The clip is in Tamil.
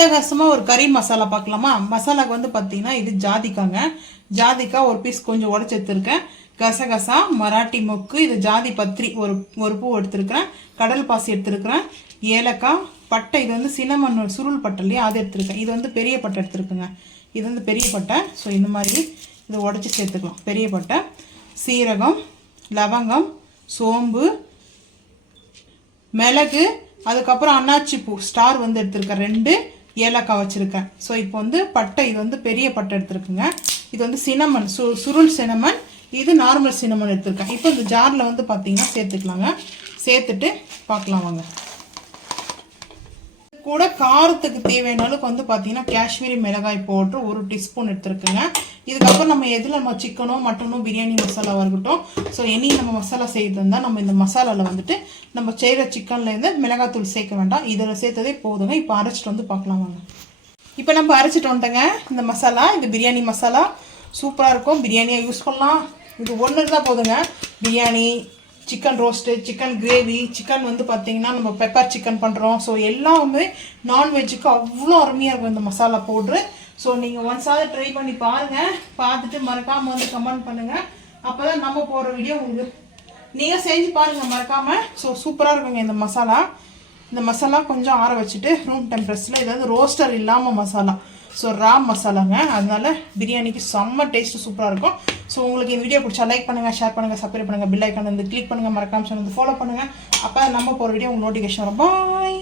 அட்டகாசமாக ஒரு கறி மசாலா பார்க்கலாமா? மசாலாக்கு வந்து பார்த்தீங்கன்னா இது ஜாதிக்காங்க. ஜாதிக்காய் ஒரு பீஸ் கொஞ்சம் உடச்சி எடுத்துருக்கேன். கசகசா மராட்டி மொக்கு இது ஜாதி பத்திரி ஒரு ஒரு பூ எடுத்திருக்கிறேன். கடல் பாசி எடுத்திருக்கிறேன். ஏலக்காய் பட்டை இது வந்து சினமன் சுருள் பட்டை இல்லையா? அது எடுத்திருக்கேன். இது வந்து பெரிய பட்டை எடுத்திருக்குங்க. இது வந்து பெரிய பட்டை. ஸோ இந்த மாதிரி இதை உடச்சி சேர்த்துக்கலாம். பெரிய பட்டை. சீரகம் லவங்கம் சோம்பு மிளகு அதுக்கப்புறம் அன்னாச்சி பூ. ஸ்டார் வந்து எடுத்திருக்கேன். ரெண்டு. ஏலக்காய் வச்சுருக்கேன். ஸோ இப்போ வந்து பட்டை இது வந்து பெரிய பட்டை எடுத்துருக்குங்க. இது வந்து சினமன் சு சுருள் சினமன் இது நார்மல் சினமன் எடுத்திருக்கேன். இப்போ இந்த ஜாரில் வந்து பார்த்தீங்கன்னா சேர்த்துக்கலாங்க. சேர்த்துட்டு பார்க்கலாம் வாங்க. கூட காரத்துக்கு தேவையான அளவுக்கு வந்து பார்த்தீங்கன்னா காஷ்மீரி மிளகாய் போட்டு ஒரு டீஸ்பூன் எடுத்துருக்குங்க. இதுக்கப்புறம் நம்ம எதில் நம்ம சிக்கனோ மட்டனோ பிரியாணி மசாலாவாக இருக்கட்டும். ஸோ எனி நம்ம மசாலா செய்திருந்தால் இருந்தால் நம்ம இந்த மசாலாவில் வந்துட்டு நம்ம செய்கிற சிக்கன்லேருந்து மிளகாத்தூள் சேர்க்க வேண்டாம். இதில் சேர்த்ததே போதுங்க. இப்போ அரைச்சிட்டு வந்து பார்க்கலாம் வாங்க. இப்போ நம்ம அரைச்சிட்டு வந்துட்டேங்க. இந்த மசாலா இந்த பிரியாணி மசாலா. சூப்பராக இருக்கும். பிரியாணியாக யூஸ் பண்ணலாம். இது ஒன்று இருந்தால் போதுங்க. Biryani chicken roast chicken gravy chicken வந்து பார்த்தீங்கன்னா நம்ம பெப்பர் சிக்கன் பண்ணுறோம் ஸோ எல்லாமே நான்வெஜ்ஜுக்கு அவ்வளோ அருமையாக இருக்கும் இந்த மசாலா பவுட்ரு ஸோ நீங்கள் ஒன்ஸாவது ட்ரை பண்ணி பாருங்கள் பார்த்துட்டு மறக்காமல் வந்து கமெண்ட் பண்ணுங்கள் அப்போ தான் நம்ம போடுற வீடியோ உங்களுக்கு நீங்கள் செஞ்சு பாருங்கள் மறக்காமல் ஸோ சூப்பராக இருக்குங்க இந்த மசாலா. இந்த மசாலா கொஞ்சம் ஆற வச்சுட்டு ரூம் டெம்பரேச்சரில் ஏதாவது ரோஸ்டர் இல்லாமல் மசாலா. ஸோ ரா மசாலாங்க அதனால பிரியாணிக்கு செம்ம டேஸ்ட்டு சூப்பராக இருக்கும். ஸோ உங்களுக்கு இந்த வீடியோ பிடிச்சா லைக் பண்ணுங்கள் ஷேர் பண்ணுங்கள் சப்ஸ்கிரைப் பண்ணுங்கள் பில் ஐக்கான வந்து கிளிக் பண்ணுங்கள் மறக்காமல் வந்து ஃபாலோ பண்ணுங்கள் அப்போ நம்ம போகிற வீடியோ உங்களுக்கு நோட்டிஃபிகேஷன் வரும். பாய்